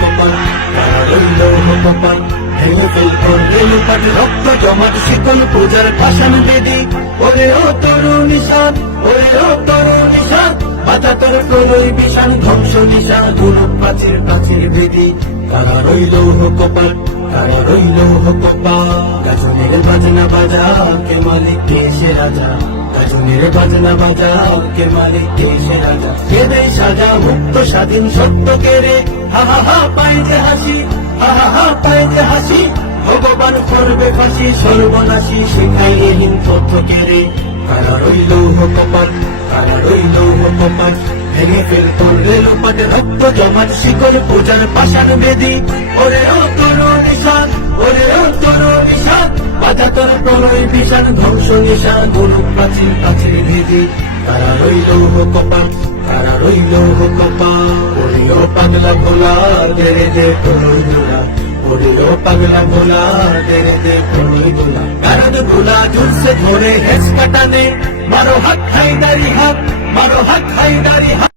কপাল, তারা রইল কপাল। ভেঙে ফেলবো রেলপাট, রক্ত জমাট শিকল, পূজার পাষাণ বেদি। ওরে ও তরুণ নিশান, ওরে ও তরুণ নিশান, বাধা তোর প্রলয় বিষাণ, ধ্বংস নিশান, গুরু প্রাচীর প্রাচীর বেদি। তারা রইল কপাল, তারা রইল কপাল। গাজনের বাজনা বাজা, কে মালিক দেশে রাজা। গাজনের বাজনা বাজা, কে মালিক দেশে রাজা। কেঁদে সাজা মুক্ত স্বাধীন সত্য কেড়ে, হা হা হা পায় যে হাসি, হা হা হা পায় যে হাসি। ভগবান করবে ফাঁসি, সর্বনাশী শেখাই এহীন তথ্য কেড়ে। তারা রইল কপাল, তারা রইল কপাল। ভেঙে ফেলতো রেলপাট, রক্ত জমাট শিকল, পূজার পাষাণ বেদি। ওরে ও তরুণ নিশান, ওরে ও তরুণ নিশান, বাজা তোর প্রলয় বিষাণ, ধ্বংস নিশান, গুরু প্রাচীন প্রাচীর ভেদি। তারা রইল কপাল, তারা রইল কপাল। ওরে ও পাগলা ভোলা, তেরে দে প্রলয় দোলা। ওরে ও পাগলা ভোলা, তেরে দে প্রলয় দোলা। কারণ ভোলা জুলসে ধরে হেস কাটানে, মারো হাত হাইদারি হাত, মারো হাত হাইদারি হাত।